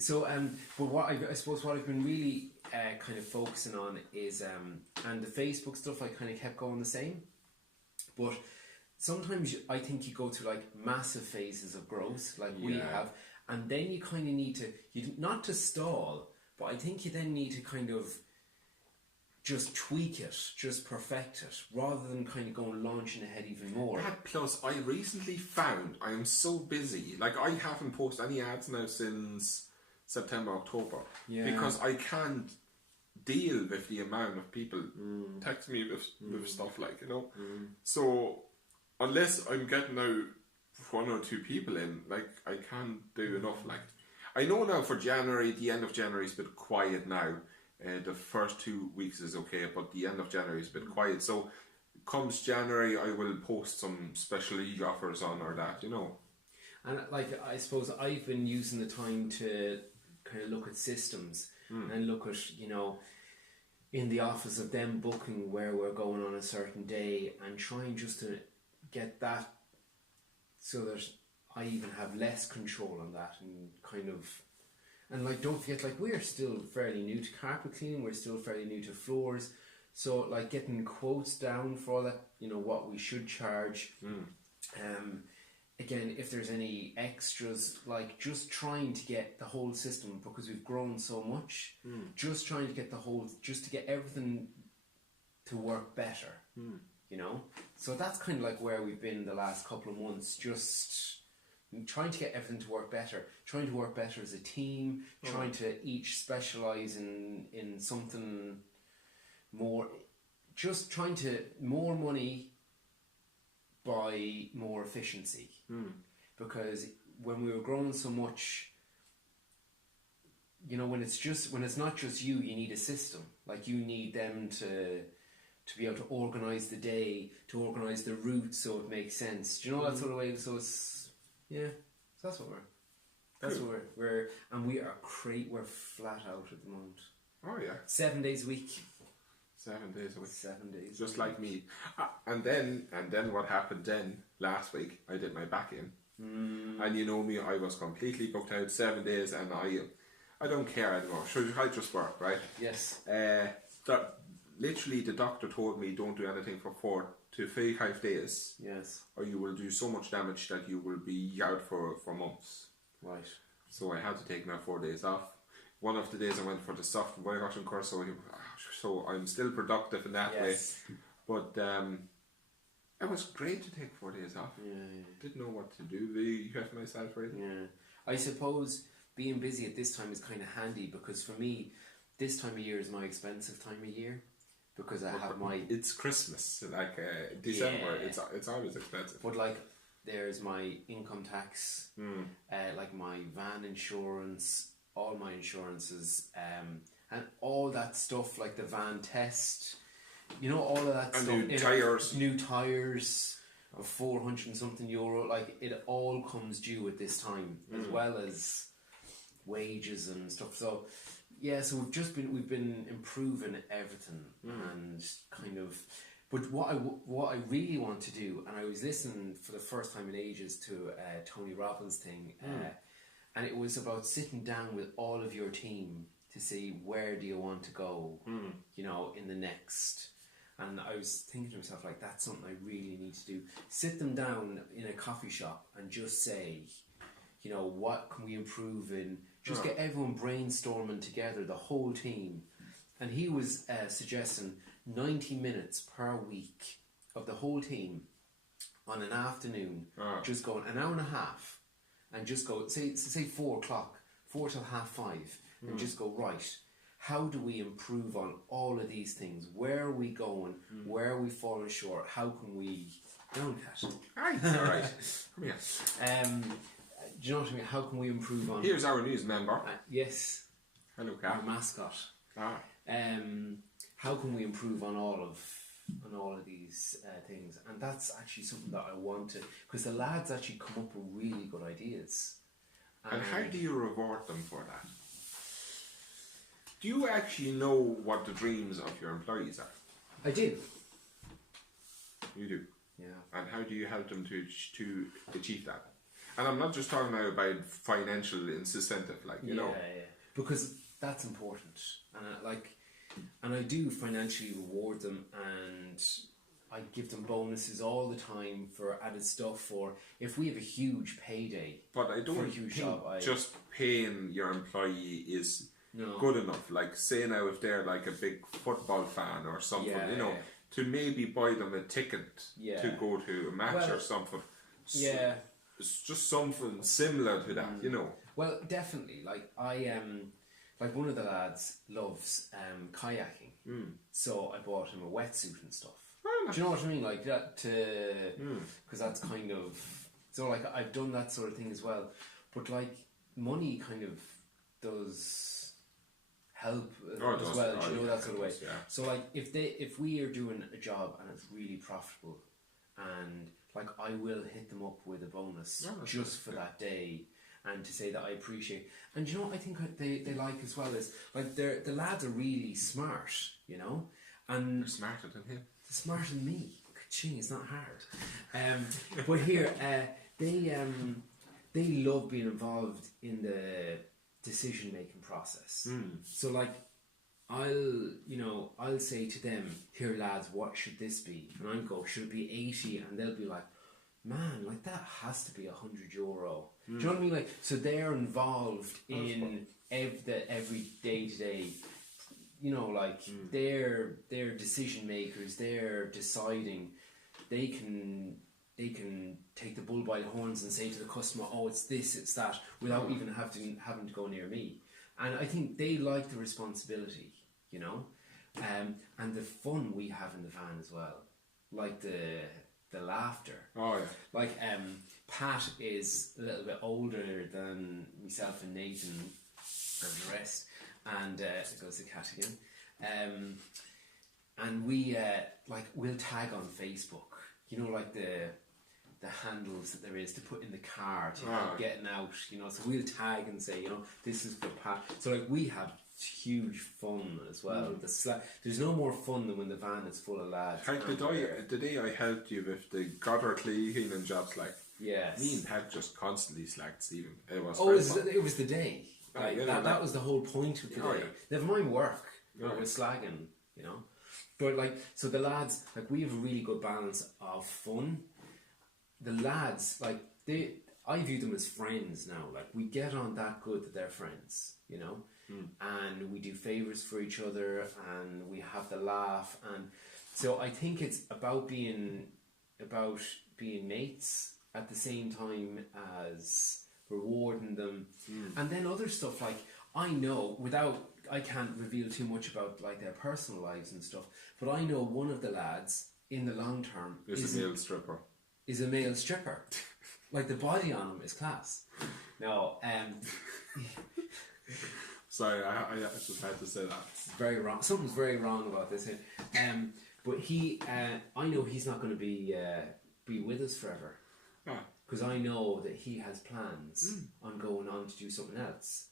So, but I suppose what I've been really kind of focusing on is, and the Facebook stuff I kind of kept going the same, but sometimes I think you go through like massive phases of growth, like we have, and then you kind of need to, not to stall, but I think you then need to kind of just tweak it, just perfect it, rather than kind of going launching ahead even more. That plus, I recently found I am so busy. Like, I haven't posted any ads now since September, October, because I can't deal with the amount of people text me with stuff, like, you know. So unless I'm getting out 1 or 2 people in, like, I can't do enough. Like, I know now for January, the end of January is a bit quiet now. The first 2 weeks is okay, but the end of January is a bit quiet. So comes January, I will post some special offers on or that, you know. And like, I suppose I've been using the time to kind of look at systems and look at, you know, in the office of them booking where we're going on a certain day, and trying just to get that so that I even have less control on that, and kind of, and like, don't forget, like, we're still fairly new to carpet cleaning, we're still fairly new to floors, so like getting quotes down for all that, you know, what we should charge. Again, if there's any extras, like just trying to get the whole system, because we've grown so much, just trying to get just to get everything to work better, you know? So that's kind of like where we've been the last couple of months, just trying to get everything to work better, trying to work better as a team, trying to each specialise in something more, just trying to, more money by more efficiency. Because when we were growing so much, you know, when it's not just you need a system. Like, you need them to be able to organise the day, to organise the route so it makes sense. Do you know that sort of way? So it's, so that's what we're and we are we're flat out at the moment. Oh yeah. 7 days a week. 7 days a week. 7 days. Just like me. And then what happened then, last week, I did my back in. And you know me, I was completely booked out 7 days, and I don't care anymore. So I just work, right? Yes. Literally, the doctor told me don't do anything for 4 to 5 days. Yes. Or you will do so much damage that you will be out for months. Right. So I had to take my 4 days off. One of the days I went for the soft boycotting course, so I'm still productive in that way. But it was great to take 4 days off. Didn't know what to do. You have myself right. I suppose being busy at this time is kind of handy, because for me, this time of year is my expensive time of year, because I have my... It's Christmas, like December, it's always expensive. But like, there's my income tax, like my van insurance, all my insurances, and all that stuff, like the van test, you know, all of that and stuff. New tyres of 400 and something euro, like, it all comes due at this time, as well as wages and stuff. So so we've been improving everything, and kind of, but what I really want to do, and I was listening for the first time in ages to Tony Robbins' thing, and it was about sitting down with all of your team to see where do you want to go, you know, in the next. And I was thinking to myself, like, that's something I really need to do. Sit them down in a coffee shop and just say, you know, what can we improve in? Just get everyone brainstorming together, the whole team. And he was suggesting 90 minutes per week of the whole team on an afternoon, just going an hour and a half, and just go, say 4 o'clock, 4 till 5:30, and just go, right, how do we improve on all of these things? Where are we going? Where are we falling short? How can we... Don't cat. All right. Come here. Do you know what I mean? How can we improve on... Here's our news member. Yes. Hello, Cat. Our mascot. How can we improve on all of these things? And that's actually something that I want to... Because the lads actually come up with really good ideas. And how do you reward them for that? Do you actually know what the dreams of your employees are? I do. You do? Yeah. And how do you help them to achieve that? And I'm not just talking now about financial incentive, like, you know. Yeah. Because that's important. And I do financially reward them, and I give them bonuses all the time for added stuff, or if we have a huge payday. But I don't for a huge think job, just paying your employee is No. good enough. Like, say now if they're like a big football fan or something, you know, to maybe buy them a ticket to go to a match or something. Yeah. It's just something similar to that, you know. Well, definitely. Like like one of the lads loves kayaking, so I bought him a wetsuit and stuff. Do you know what I mean? Like that, because that's kind of so. Like I've done that sort of thing as well, but like money kind of does help as well. Do you know that sort of way? Yeah. So like if we are doing a job and it's really profitable, and like I will hit them up with a bonus just for that day. And to say that I appreciate, and you know what I think they like as well is like the lads are really smart, you know, and they're smarter than him. They're smarter than me. Gee, it's not hard. But here they love being involved in the decision making process. So like I'll say to them, here lads, what should this be? And I'll go, should it be 80? And they'll be like, man, like that has to be €100. Do you know what I mean? Like, so they're involved in every day to day. You know, like they're decision makers. They're deciding. They can take the bull by the horns and say to the customer, "Oh, it's this, it's that," without even having to go near me. And I think they like the responsibility. You know, and the fun we have in the van as well, like the laughter. Oh yeah. Like Pat is a little bit older than myself and Nathan and the rest, and it goes to Cat again. And we we'll tag on Facebook. You know, like the handles that there is to put in the car to help getting out. You know, so we'll tag and say, you know, this is for Pat. So like we have huge fun as well. There's no more fun than when the van is full of lads. Like the day I helped you with the gutter cleaning jobs, like me and Pat just constantly slagged Stephen. It was the day. Like, that was the whole point of the day. Never mind work. It was slagging, you know. But like, so the lads, like, we have a really good balance of fun. The lads, like, I view them as friends now. Like, we get on that good that they're friends, you know. And we do favours for each other, and we have the laugh, and so I think it's about being mates at the same time as rewarding them, and then other stuff like I can't reveal too much about like their personal lives and stuff, but I know one of the lads in the long term is a male stripper. Is a male stripper, like the body on him is class. No, Sorry, I just had to say that. It's very wrong. Something's very wrong about this. But I know he's not going to be with us forever. Because I know that he has plans on going on to do something else.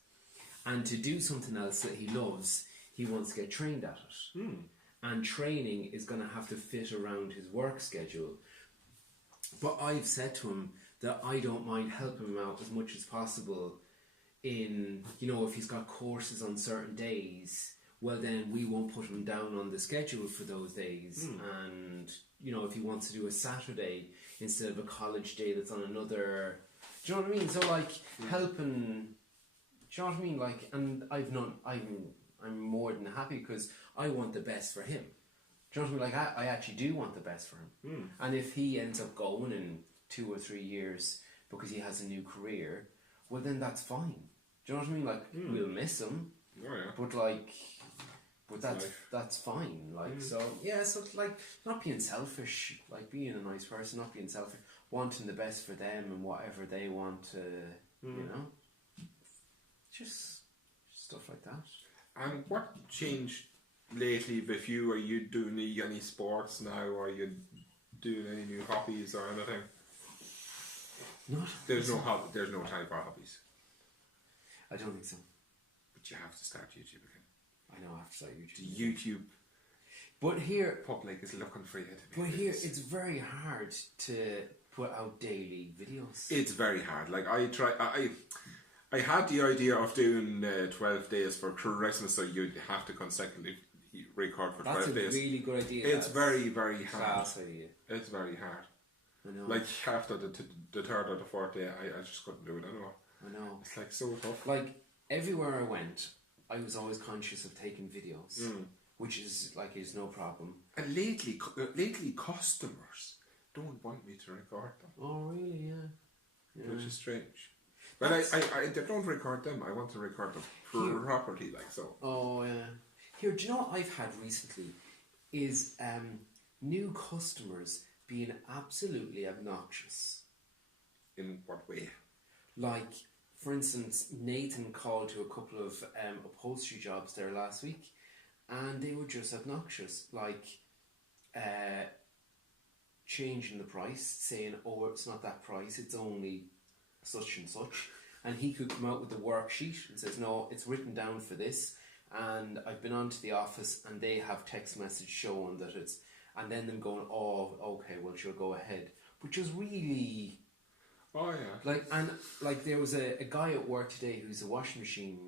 And to do something else that he loves, he wants to get trained at it. And training is going to have to fit around his work schedule. But I've said to him that I don't mind helping him out as much as possible in, you know, if he's got courses on certain days, well then we won't put him down on the schedule for those days. And, you know, if he wants to do a Saturday instead of a college day that's on another, do you know what I mean? So like helping, do you know what I mean? Like, and I'm more than happy because I want the best for him. Do you know what I mean? Like I actually do want the best for him. And if he ends up going in 2 or 3 years because he has a new career, well then that's fine. Do you know what I mean? Like we'll miss him, but that's fine. Like so like not being selfish, like being a nice person, not being selfish, wanting the best for them and whatever they want to, you know, just stuff like that. And what changed lately with you? Are you doing any sports now? Are you doing any new hobbies or anything? There's no time for hobbies. I don't think so. But you have to start YouTube again. I know I have to start YouTube. The YouTube but here public is looking for you. But here it's very hard to put out daily videos. It's very hard. Like I had the idea of doing 12 days for Christmas, so you'd have to consecutively record for 12 days. That's a really good idea. It's very, very hard. Class idea. It's very hard. I know. Like after the third or the fourth day, I just couldn't do it anymore. I know. It's like so tough. Like everywhere I went, I was always conscious of taking videos, which is no problem. And lately customers don't want me to record them. Oh really? Yeah. Which is strange. But I don't record them. I want to record them properly, like so. Oh yeah. Here, do you know what I've had recently? Is new customers being absolutely obnoxious. In what way? Like, for instance, Nathan called to a couple of upholstery jobs there last week, and they were just obnoxious. Like, changing the price, saying, "Oh, it's not that price. It's only such and such." And he could come out with the worksheet and says, "No, it's written down for this." And I've been on to the office, and they have text message showing that it's, and then them going, "Oh, okay, well, she'll go ahead," which is really. Oh yeah. Like there was a guy at work today who's a washing machine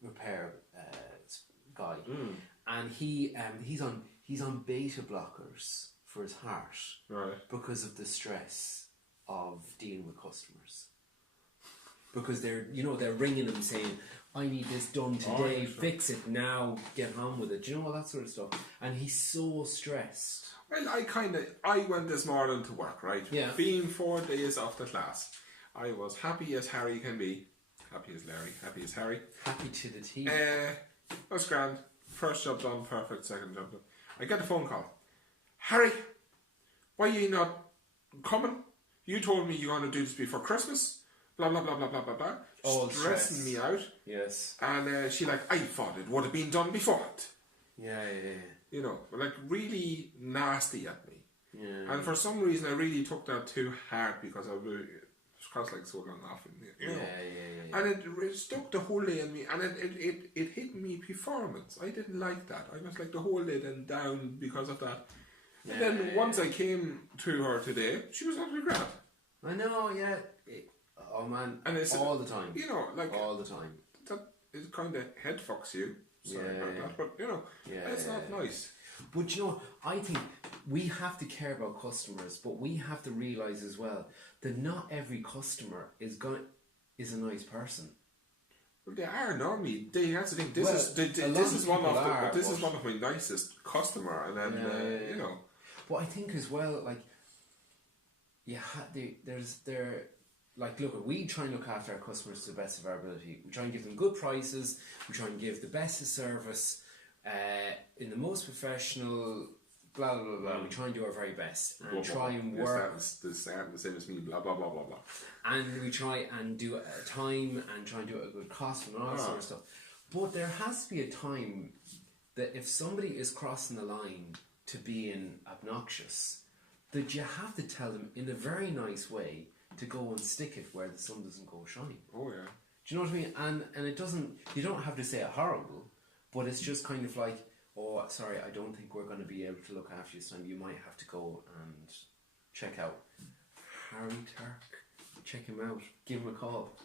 repair guy, and he's on beta blockers for his heart, right? Because of the stress of dealing with customers. Because they're ringing him saying, "I need this done today, fix it now, get on with it," all that sort of stuff, and he's so stressed. Well, I went this morning to work, right? Yeah. Being 4 days off the class, I was happy as Harry can be. Happy as Larry, happy as Harry. Happy to the team. That's grand. First job done, perfect. Second job done. I get a phone call. "Harry, why are you not coming? You told me you want to do this before Christmas. Blah, blah, blah, blah, blah, blah, blah." Oh, stressing me out. Yes. And she like, "I thought it would have been done before it." Yeah. You know, like really nasty at me. Yeah. And for some reason I really took that too hard because I was cross like so long off. You know. Yeah. And it stuck the whole day in me, and it hit me performance. I didn't like that. I was like the whole day then down because of that. And then once I came to her today, she was absolutely grand. I know, yeah. Oh man, and it's all the time. You know, like all the time. That it kind of head fucks you. Sorry about that, but it's not nice. But I think we have to care about customers, but we have to realise as well that not every customer is a nice person. Well, they are normally. That's the thing. This is one of my nicest customer, and then But I think as well, like, like, look, we try and look after our customers to the best of our ability. We try and give them good prices. We try and give the best of service in the most professional. Blah blah blah blah. We try and do our very best and try and work. The same as me. Blah blah blah blah blah. And we try and do it at a time and try and do it at a good cost and all that sort of stuff. But there has to be a time that if somebody is crossing the line to being obnoxious, that you have to tell them in a very nice way to go and stick it where the sun doesn't go shine. Oh yeah. Do you know what I mean? And it doesn't. You don't have to say it horrible, but it's just kind of like, "Oh, sorry, I don't think we're going to be able to look after you this time. You might have to go and check out Harry Turk. Check him out. Give him a call."